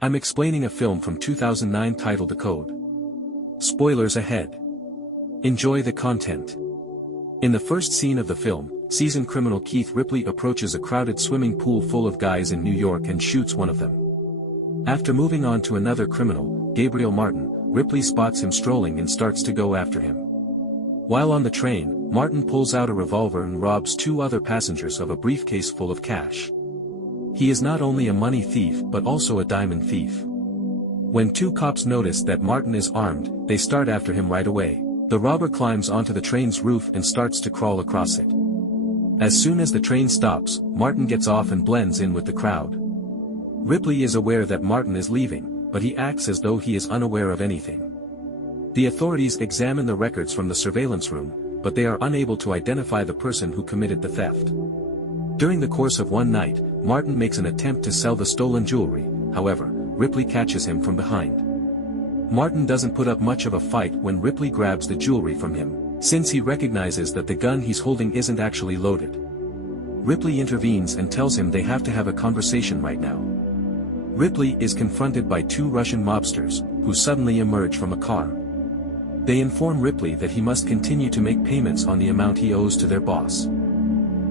I'm explaining a film from 2009 titled The Code. Spoilers ahead. Enjoy the content. In the first scene of the film, seasoned criminal Keith Ripley approaches a crowded swimming pool full of guys in New York and shoots one of them. After moving on to another criminal, Gabriel Martin, Ripley spots him strolling and starts to go after him. While on the train, Martin pulls out a revolver and robs two other passengers of a briefcase full of cash. He is not only a money thief but also a diamond thief. When two cops notice that Martin is armed, they start after him right away. The robber climbs onto the train's roof and starts to crawl across it. As soon as the train stops, Martin gets off and blends in with the crowd. Ripley is aware that Martin is leaving, but he acts as though he is unaware of anything. The authorities examine the records from the surveillance room, but they are unable to identify the person who committed the theft. During the course of one night, Martin makes an attempt to sell the stolen jewelry, however, Ripley catches him from behind. Martin doesn't put up much of a fight when Ripley grabs the jewelry from him, since he recognizes that the gun he's holding isn't actually loaded. Ripley intervenes and tells him they have to have a conversation right now. Ripley is confronted by two Russian mobsters, who suddenly emerge from a car. They inform Ripley that he must continue to make payments on the amount he owes to their boss.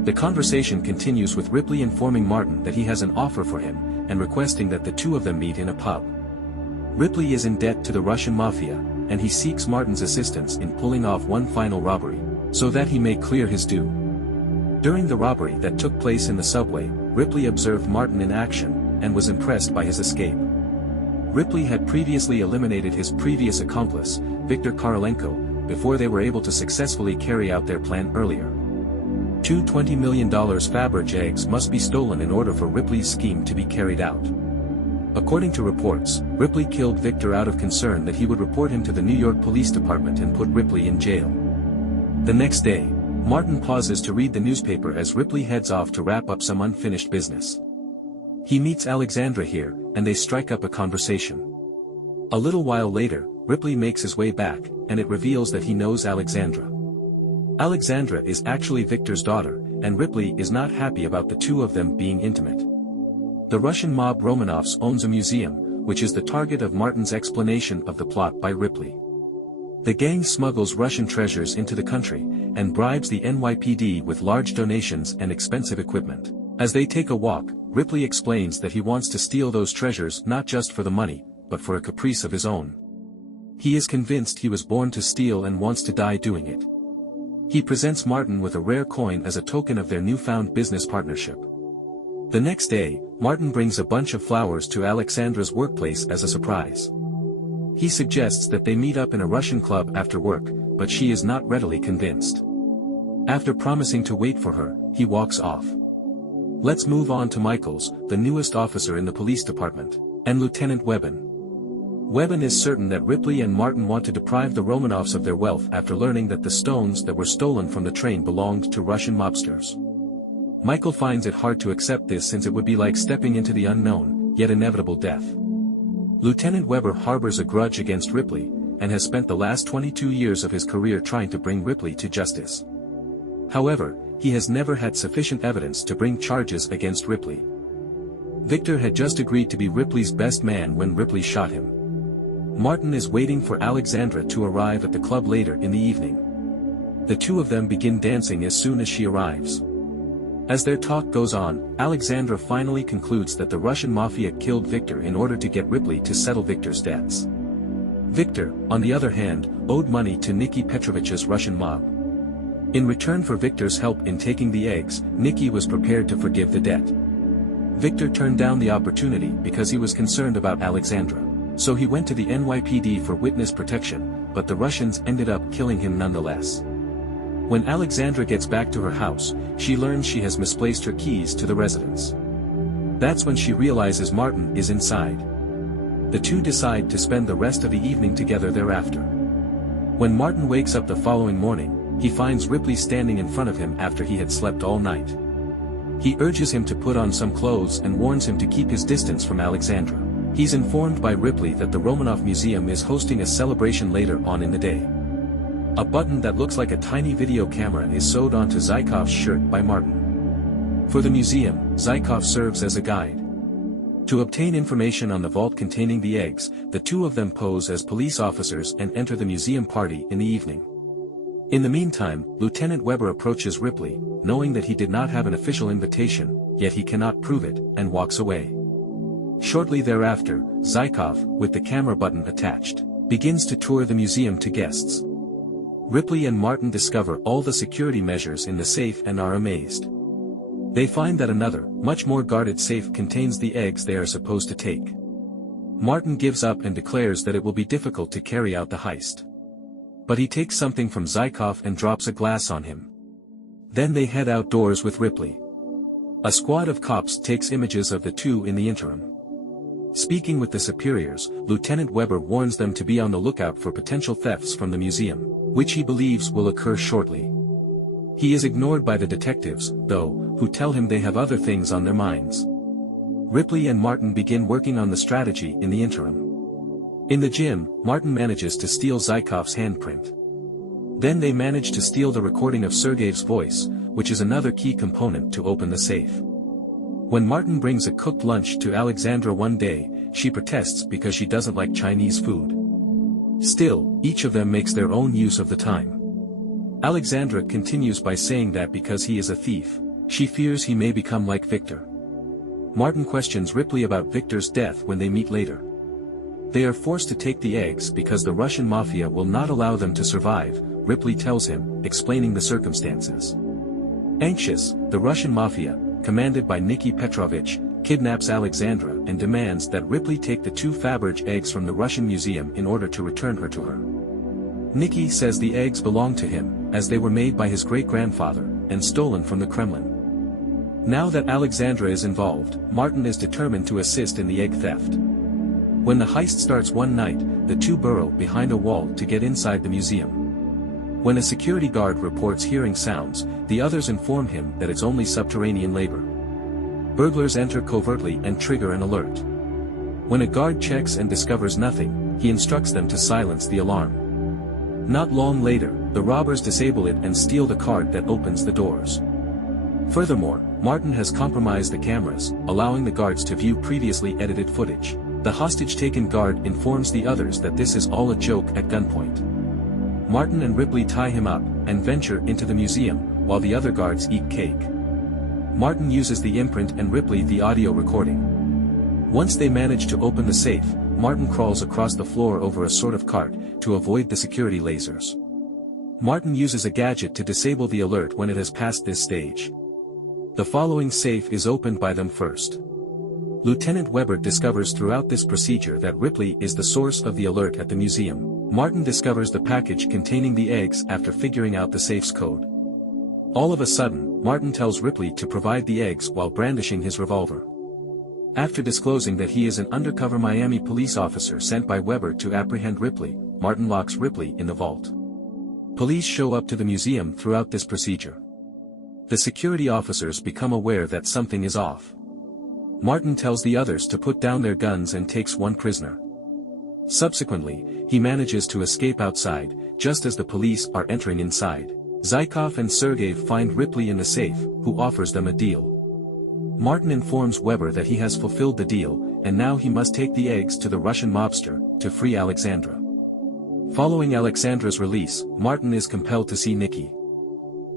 The conversation continues with Ripley informing Martin that he has an offer for him, and requesting that the two of them meet in a pub. Ripley is in debt to the Russian Mafia, and he seeks Martin's assistance in pulling off one final robbery, so that he may clear his due. During the robbery that took place in the subway, Ripley observed Martin in action, and was impressed by his escape. Ripley had previously eliminated his previous accomplice, Viktor Korolenko, before they were able to successfully carry out their plan earlier. Two $20 million Fabergé eggs must be stolen in order for Ripley's scheme to be carried out. According to reports, Ripley killed Viktor out of concern that he would report him to the New York Police Department and put Ripley in jail. The next day, Martin pauses to read the newspaper as Ripley heads off to wrap up some unfinished business. He meets Alexandra here, and they strike up a conversation. A little while later, Ripley makes his way back, and it reveals that he knows Alexandra. Alexandra is actually Viktor's daughter, and Ripley is not happy about the two of them being intimate. The Russian mob Romanovs owns a museum, which is the target of Martin's explanation of the plot by Ripley. The gang smuggles Russian treasures into the country, and bribes the NYPD with large donations and expensive equipment. As they take a walk, Ripley explains that he wants to steal those treasures not just for the money, but for a caprice of his own. He is convinced he was born to steal and wants to die doing it. He presents Martin with a rare coin as a token of their newfound business partnership. The next day, Martin brings a bunch of flowers to Alexandra's workplace as a surprise. He suggests that they meet up in a Russian club after work, but she is not readily convinced. After promising to wait for her, he walks off. Let's move on to Michaels, the newest officer in the police department, and Lieutenant Webben. Webben is certain that Ripley and Martin want to deprive the Romanovs of their wealth after learning that the stones that were stolen from the train belonged to Russian mobsters. Michael finds it hard to accept this since it would be like stepping into the unknown, yet inevitable death. Lieutenant Weber harbors a grudge against Ripley, and has spent the last 22 years of his career trying to bring Ripley to justice. However, he has never had sufficient evidence to bring charges against Ripley. Viktor had just agreed to be Ripley's best man when Ripley shot him. Martin is waiting for Alexandra to arrive at the club later in the evening. The two of them begin dancing as soon as she arrives. As their talk goes on, Alexandra finally concludes that the Russian Mafia killed Viktor in order to get Ripley to settle Viktor's debts. Viktor, on the other hand, owed money to Nicky Petrovich's Russian mob. In return for Viktor's help in taking the eggs, Nicky was prepared to forgive the debt. Viktor turned down the opportunity because he was concerned about Alexandra. So he went to the NYPD for witness protection, but the Russians ended up killing him nonetheless. When Alexandra gets back to her house, she learns she has misplaced her keys to the residence. That's when she realizes Martin is inside. The two decide to spend the rest of the evening together thereafter. When Martin wakes up the following morning, he finds Ripley standing in front of him after he had slept all night. He urges him to put on some clothes and warns him to keep his distance from Alexandra. He's informed by Ripley that the Romanov Museum is hosting a celebration later on in the day. A button that looks like a tiny video camera is sewed onto Zaykov's shirt by Martin. For the museum, Zaykov serves as a guide. To obtain information on the vault containing the eggs, the two of them pose as police officers and enter the museum party in the evening. In the meantime, Lieutenant Weber approaches Ripley, knowing that he did not have an official invitation, yet he cannot prove it, and walks away. Shortly thereafter, Zykov, with the camera button attached, begins to tour the museum to guests. Ripley and Martin discover all the security measures in the safe and are amazed. They find that another, much more guarded safe contains the eggs they are supposed to take. Martin gives up and declares that it will be difficult to carry out the heist. But he takes something from Zykov and drops a glass on him. Then they head outdoors with Ripley. A squad of cops takes images of the two in the interim. Speaking with the superiors, Lieutenant Weber warns them to be on the lookout for potential thefts from the museum, which he believes will occur shortly. He is ignored by the detectives, though, who tell him they have other things on their minds. Ripley and Martin begin working on the strategy in the interim. In the gym, Martin manages to steal Zykov's handprint. Then they manage to steal the recording of Sergey's voice, which is another key component to open the safe. When Martin brings a cooked lunch to Alexandra one day, she protests because she doesn't like Chinese food. Still, each of them makes their own use of the time. Alexandra continues by saying that because he is a thief, she fears he may become like Victor. Martin questions Ripley about Victor's death when they meet later. They are forced to take the eggs because the Russian Mafia will not allow them to survive, Ripley tells him, explaining the circumstances. Anxious, the Russian Mafia, commanded by Nicky Petrovich, kidnaps Alexandra and demands that Ripley take the 2 Fabergé eggs from the Russian museum in order to return her to her. Nicky says the eggs belong to him, as they were made by his great-grandfather, and stolen from the Kremlin. Now that Alexandra is involved, Martin is determined to assist in the egg theft. When the heist starts one night, the two burrow behind a wall to get inside the museum. When a security guard reports hearing sounds, the others inform him that it's only subterranean labor. Burglars enter covertly and trigger an alert. When a guard checks and discovers nothing, he instructs them to silence the alarm. Not long later, the robbers disable it and steal the card that opens the doors. Furthermore, Martin has compromised the cameras, allowing the guards to view previously edited footage. The hostage-taken guard informs the others that this is all a joke at gunpoint. Martin and Ripley tie him up, and venture into the museum, while the other guards eat cake. Martin uses the imprint and Ripley the audio recording. Once they manage to open the safe, Martin crawls across the floor over a sort of cart, to avoid the security lasers. Martin uses a gadget to disable the alert when it has passed this stage. The following safe is opened by them first. Lieutenant Weber discovers throughout this procedure that Ripley is the source of the alert at the museum. Martin discovers the package containing the eggs after figuring out the safe's code. All of a sudden, Martin tells Ripley to provide the eggs while brandishing his revolver. After disclosing that he is an undercover Miami police officer sent by Weber to apprehend Ripley, Martin locks Ripley in the vault. Police show up to the museum throughout this procedure. The security officers become aware that something is off. Martin tells the others to put down their guns and takes one prisoner. Subsequently, he manages to escape outside, just as the police are entering inside. Zykov and Sergey find Ripley in the safe, who offers them a deal. Martin informs Weber that he has fulfilled the deal, and now he must take the eggs to the Russian mobster, to free Alexandra. Following Alexandra's release, Martin is compelled to see Nicky.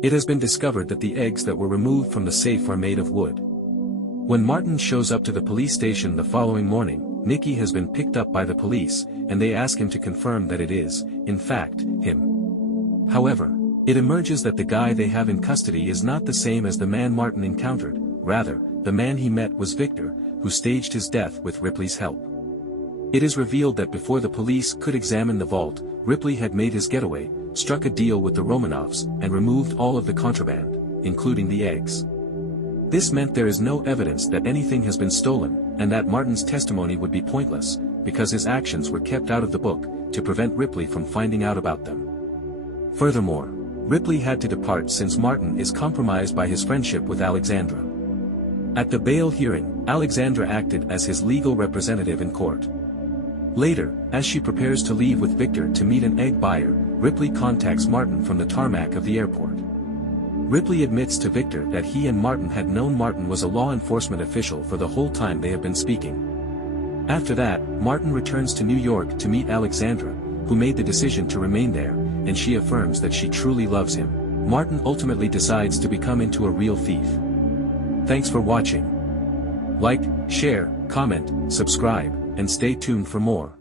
It has been discovered that the eggs that were removed from the safe are made of wood. When Martin shows up to the police station the following morning, Nicky has been picked up by the police, and they ask him to confirm that it is, in fact, him. However, it emerges that the guy they have in custody is not the same as the man Martin encountered, rather, the man he met was Victor, who staged his death with Ripley's help. It is revealed that before the police could examine the vault, Ripley had made his getaway, struck a deal with the Romanovs, and removed all of the contraband, including the eggs. This meant there is no evidence that anything has been stolen, and that Martin's testimony would be pointless, because his actions were kept out of the book, to prevent Ripley from finding out about them. Furthermore, Ripley had to depart since Martin is compromised by his friendship with Alexandra. At the bail hearing, Alexandra acted as his legal representative in court. Later, as she prepares to leave with Victor to meet an egg buyer, Ripley contacts Martin from the tarmac of the airport. Ripley admits to Victor that he and Martin had known Martin was a law enforcement official for the whole time they have been speaking. After that, Martin returns to New York to meet Alexandra, who made the decision to remain there, and she affirms that she truly loves him. Martin ultimately decides to become into a real thief. Thanks for watching. Like, share, comment, subscribe, and stay tuned for more.